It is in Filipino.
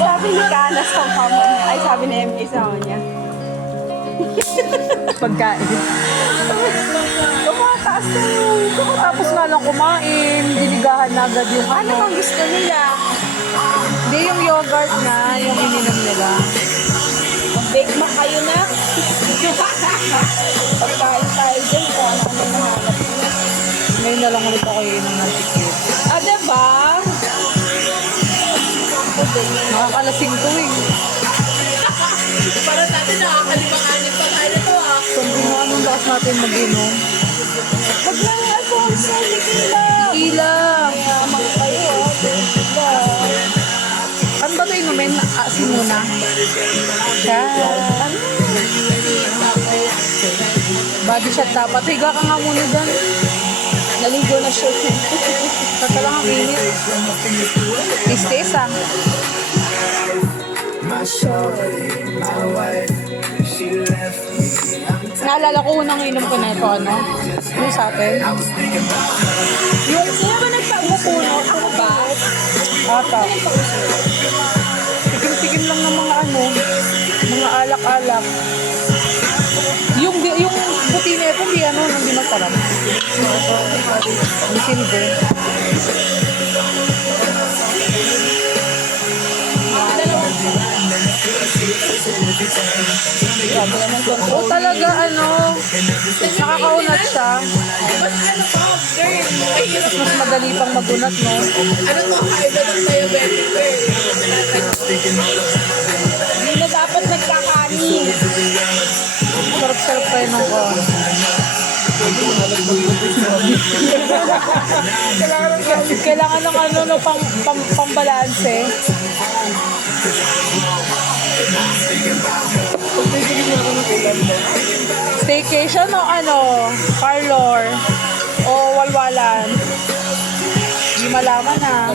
Sabi ni Kana sa mama niya. Ay, sabi ni MK sa mama niya. Pagkain. Tumataas na yung... Tapos nga lang kumain, dinigahan na agad yung Ano bang gusto nila? Hindi yung yogurt na, yung ininom nila. Bake ma kayo na. Pagkain tayo dyan kung ano nahanap nila. Ngayon na lang ulit ako iinom ng tikit. Ah, diba? Nakakalasing to eh. Para natin nakakalimang-anim pa tayo na to ah. Sabi nga anong lakas natin mag-inom. Huwag lang ako sa tequila. Tequila! Mayaman kayo ah. Tequila. Ano ba ito inumin? Asin muna. Shot. Body shot dapat. Higa ka nga muna dyan. Naligo na siya. Basta lang ang init. Tis-tis ah. Naalala ko unang inom ko na ito, ano? Yung sa atin. Yung sino ba nagpag-upuno? Ako ba? Ata. Tikim-tikim lang ng mga ano, mga alak-alak. Yung puti na ito, hindi ano, hindi masarap. Yung silver. O talaga ano, nakakaunat siya. Mas ano pa, girl? Mahirap Mas madali pang magunat, no? Ano mo, kaiba ng diabetic girl? Hindi na dapat nagkakanin. Sarap-sarap tayo ng kon. Kailangan ng ano, no, pambalanse. Staycation o ano, parlor o walwalan. Hindi malaman na.